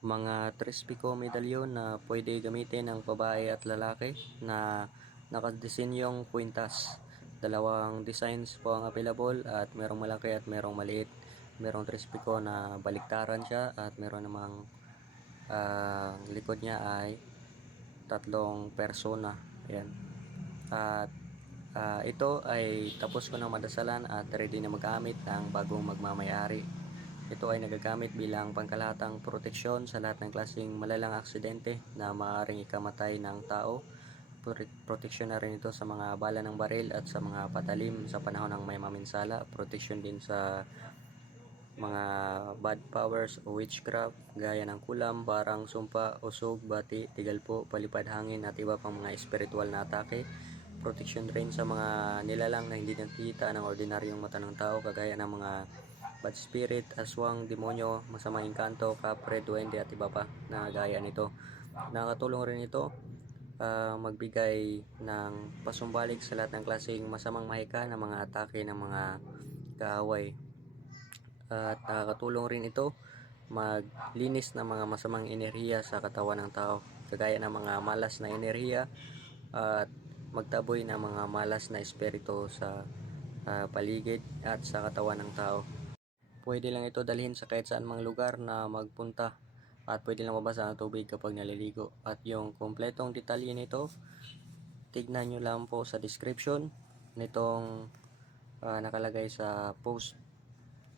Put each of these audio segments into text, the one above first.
mga Trespico medalyon na pwede gamitin ng babae at lalaki na nakadisenyong kwintas. Dalawang designs po ang available at merong malaki at merong maliit. Merong Trespico na baliktaran siya at meron namang ah, likod niya ay tatlong persona. Ayan. At ah, ito ay tapos ko ng madasalan at ready na magamit ng bagong magmamayari. Ito ay nagagamit bilang pangkalahatang proteksyon sa lahat ng klaseng malalang aksidente na maaaring ikamatay ng tao. Pro- Proteksyon na rin ito sa mga bala ng baril at sa mga patalim sa panahon ng may maminsala. Proteksyon din sa mga bad powers o witchcraft gaya ng kulam, barang, sumpa, usog, bati, tigalpo, palipad hangin at iba pang mga espiritual na atake. Proteksyon rin sa mga nilalang na hindi nakikita ng ordinaryong mata ng tao kagaya ng mga bad spirit, aswang, demonyo, masamang engkanto, kapre, duwende at iba pa na gaya nito. Nakatulong rin ito ah, magbigay ng pasumbalik sa lahat ng klaseng masamang mahika ng mga atake ng mga kaaway. At nakakatulong rin ito maglinis ng mga masamang enerhiya sa katawan ng tao kagaya ng mga malas na enerhiya at magtaboy ng mga malas na espiritu sa ah, paligid at sa katawan ng tao. Pwede lang ito dalhin sa kahit saan mang lugar na magpunta at pwede lang mabasa ng tubig kapag naliligo. At yung kompletong detalye nito, tignan nyo lang po sa description nitong ah, nakalagay sa post.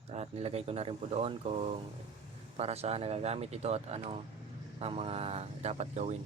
At nilagay ko na rin po doon kung para saan nagagamit ito at ano ang mga dapat gawin.